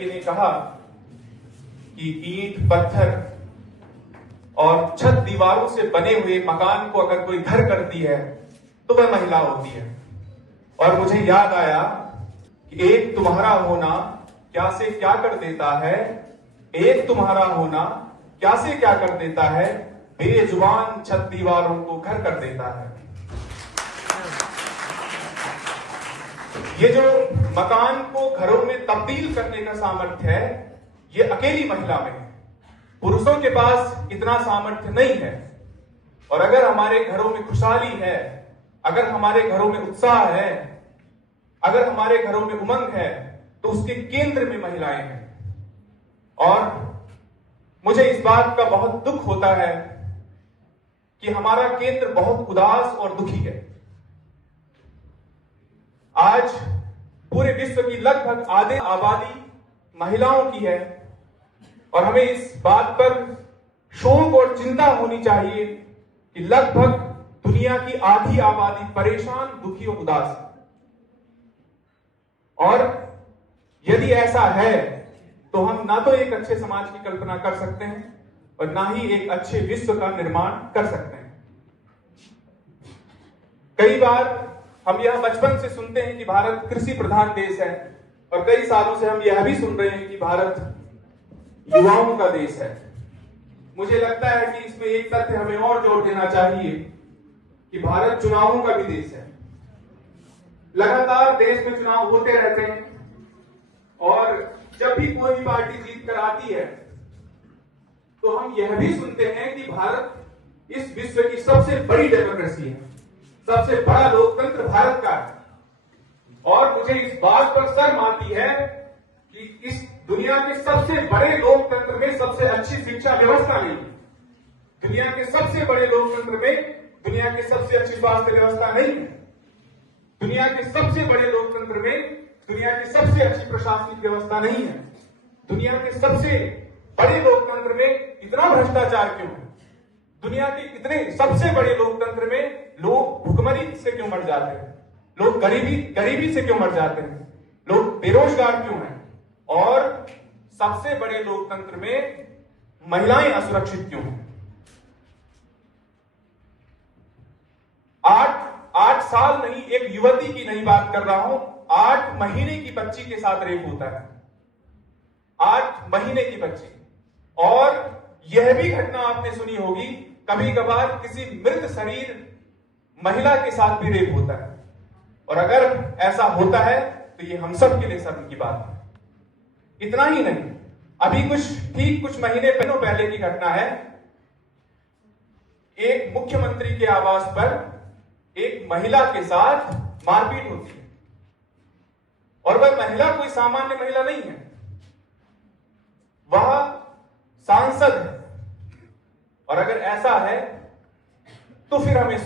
ने कहा कि ईंट पत्थर और छत दीवारों से बने हुए मकान को अगर कोई घर करती है तो वह महिला होती है। और मुझे याद आया कि एक तुम्हारा होना क्या से क्या कर देता है, एक तुम्हारा होना क्या से क्या कर देता है, बेजुबान छत दीवारों को घर कर देता है। ये जो मकान को घरों में तब्दील करने का सामर्थ्य है, ये अकेली महिला में है। पुरुषों के पास इतना सामर्थ्य नहीं है। और अगर हमारे घरों में खुशहाली है, अगर हमारे घरों में उत्साह है, अगर हमारे घरों में उमंग है, तो उसके केंद्र में महिलाएं हैं। और मुझे इस बात का बहुत दुख होता है कि हमारा केंद्र बहुत उदास और दुखी है। आज पूरे विश्व की लगभग आधी आबादी महिलाओं की है और हमें इस बात पर शोक और चिंता होनी चाहिए कि लगभग दुनिया की आधी आबादी परेशान, दुखी और उदास है। और यदि ऐसा है तो हम ना तो एक अच्छे समाज की कल्पना कर सकते हैं और ना ही एक अच्छे विश्व का निर्माण कर सकते हैं। कई बार हम यह बचपन से सुनते हैं कि भारत कृषि प्रधान देश है और कई सालों से हम यह भी सुन रहे हैं कि भारत युवाओं का देश है। मुझे लगता है कि इसमें एक तथ्य हमें और जोड़ देना चाहिए कि भारत चुनावों का भी देश है। लगातार देश में चुनाव होते रहते हैं और जब भी कोई भी पार्टी जीत कर आती है तो हम यह भी सुनते हैं कि भारत इस विश्व की सबसे बड़ी डेमोक्रेसी है, सबसे बड़ा लोकतंत्र भारत का है। और मुझे इस बात पर शर्म आती है कि इस दुनिया के सबसे बड़े लोकतंत्र में सबसे अच्छी शिक्षा व्यवस्था नहीं है। दुनिया के सबसे बड़े लोकतंत्र में दुनिया की सबसे अच्छी स्वास्थ्य व्यवस्था नहीं है। दुनिया के सबसे बड़े लोकतंत्र में दुनिया की सबसे अच्छी प्रशासनिक व्यवस्था नहीं है। दुनिया के सबसे बड़े लोकतंत्र में इतना भ्रष्टाचार क्यों है? दुनिया के इतने सबसे बड़े लोकतंत्र में लोग भुखमरी से क्यों मर जाते हैं? लोग गरीबी से क्यों मर जाते हैं? लोग बेरोजगार क्यों हैं? और सबसे बड़े लोकतंत्र में महिलाएं असुरक्षित क्यों हैं? 8 साल नहीं, एक युवती की नहीं बात कर रहा हूं, 8 महीने की बच्ची के साथ रेप होता है। 8 महीने की बच्ची। और यह भी घटना आपने सुनी होगी, कभी कभार किसी मृत शरीर महिला के साथ भी रेप होता है। और अगर ऐसा होता है तो ये हम सब के लिए शर्म की बात है। इतना ही नहीं, अभी कुछ महीने पहले की घटना है। एक मुख्यमंत्री के आवास पर एक महिला के साथ मारपीट होती है और वह महिला कोई सामान्य महिला नहीं है, वह सांसद है। और अगर ऐसा है तो फिर हमें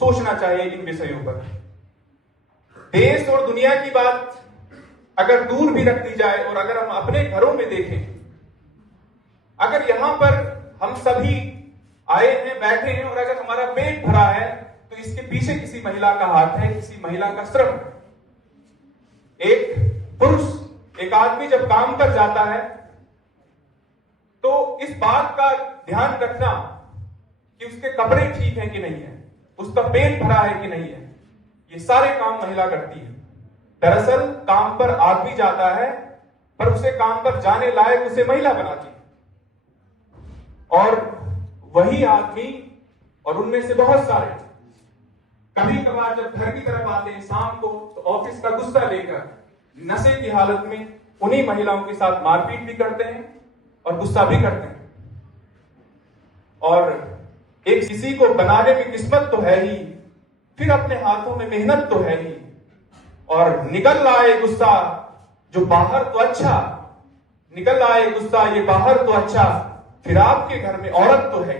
सोचना चाहिए इन विषयों पर। देश और दुनिया की बात अगर दूर भी रख दी जाए और अगर हम अपने घरों में देखें, अगर यहां पर हम सभी आए हैं, बैठे हैं और अगर हमारा पेट भरा है तो इसके पीछे किसी महिला का हाथ है, किसी महिला का श्रम है। एक पुरुष, एक आदमी जब काम पर जाता है तो इस बात का ध्यान रखना कि उसके कपड़े ठीक हैं कि नहीं है, उसका पेट भरा है कि नहीं है, ये सारे काम महिला करती है। दरअसल काम पर आदमी जाता है पर उसे काम पर जाने लायक उसे महिला बनाती है। और वही आदमी और उनमें से बहुत सारे कभी कभार जब घर की तरफ आते हैं शाम को तो ऑफिस का गुस्सा लेकर नशे की हालत में उन्हीं महिलाओं के साथ मारपीट भी करते हैं और गुस्सा भी करते हैं। और एक किसी को बनाने में किस्मत तो है ही, फिर अपने हाथों में मेहनत तो है ही, और निकल आए गुस्सा जो बाहर तो अच्छा, निकल आए गुस्सा ये बाहर तो अच्छा, फिर आपके घर में औरत तो है।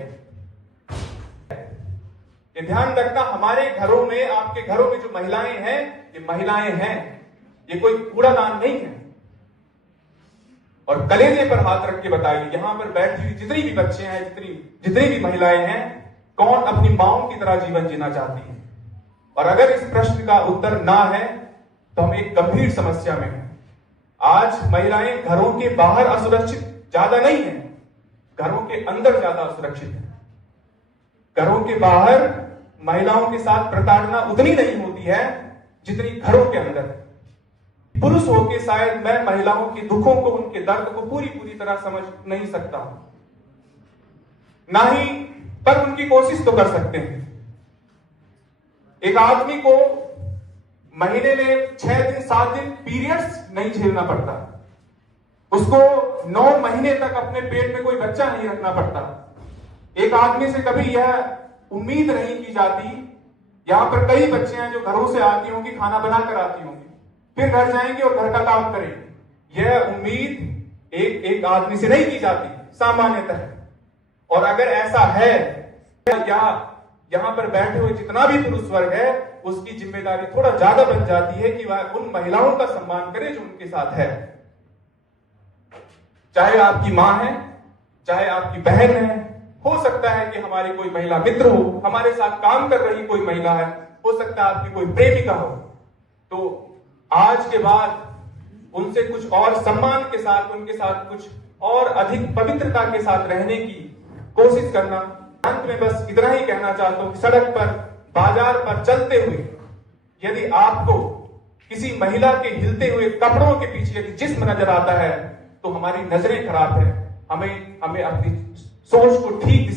ये ध्यान रखना, हमारे घरों में, आपके घरों में जो महिलाएं हैं, ये महिलाएं हैं, ये कोई कूड़ादान नहीं है। और कलेजे पर हाथ रख के बताइए, यहां पर बैठी हुई जितनी भी बच्चे हैं, जितनी भी महिलाएं हैं, कौन अपनी माओं की तरह जीवन जीना चाहती है? और अगर इस प्रश्न का उत्तर ना है तो हम एक गंभीर समस्या में हैं। आज महिलाएं घरों के बाहर असुरक्षित ज्यादा नहीं है, घरों के अंदर ज्यादा असुरक्षित है। घरों के बाहर महिलाओं के साथ प्रताड़ना उतनी नहीं होती है जितनी घरों के अंदर। पुरुष होके शायद मैं महिलाओं के दुखों को, उनके दर्द को पूरी तरह समझ नहीं सकता हूं, ना ही पर उनकी कोशिश तो कर सकते हैं। एक आदमी को महीने में 6 दिन 7 दिन पीरियड्स नहीं झेलना पड़ता, उसको 9 महीने तक अपने पेट में कोई बच्चा नहीं रखना पड़ता। एक आदमी से कभी यह उम्मीद नहीं की जाती। यहां पर कई बच्चे हैं जो घरों से आती होंगी, खाना बनाकर आती होंगी, फिर घर जाएंगे और घर का काम करेंगे। यह उम्मीद एक आदमी से नहीं की जाती सामान्यतः। और अगर ऐसा है या यहां पर बैठे हुए जितना भी पुरुष वर्ग है, उसकी जिम्मेदारी थोड़ा ज्यादा बन जाती है कि वह उन महिलाओं का सम्मान करे जो उनके साथ है। चाहे आपकी मां है, चाहे आपकी बहन है, हो सकता है कि हमारी कोई महिला मित्र हो, हमारे साथ काम कर रही कोई महिला है, हो सकता है आपकी कोई प्रेमिका हो। तो आज के बाद उनसे कुछ और सम्मान के साथ, उनके साथ कुछ और अधिक पवित्रता के साथ रहने की कोशिश करना। अंत में बस इतना ही कहना चाहता हूं कि सड़क पर, बाजार पर चलते हुए यदि आपको किसी महिला के हिलते हुए कपड़ों के पीछे यदि जिस्म नजर आता है तो हमारी नजरें खराब है। हमें अपनी सोच को ठीक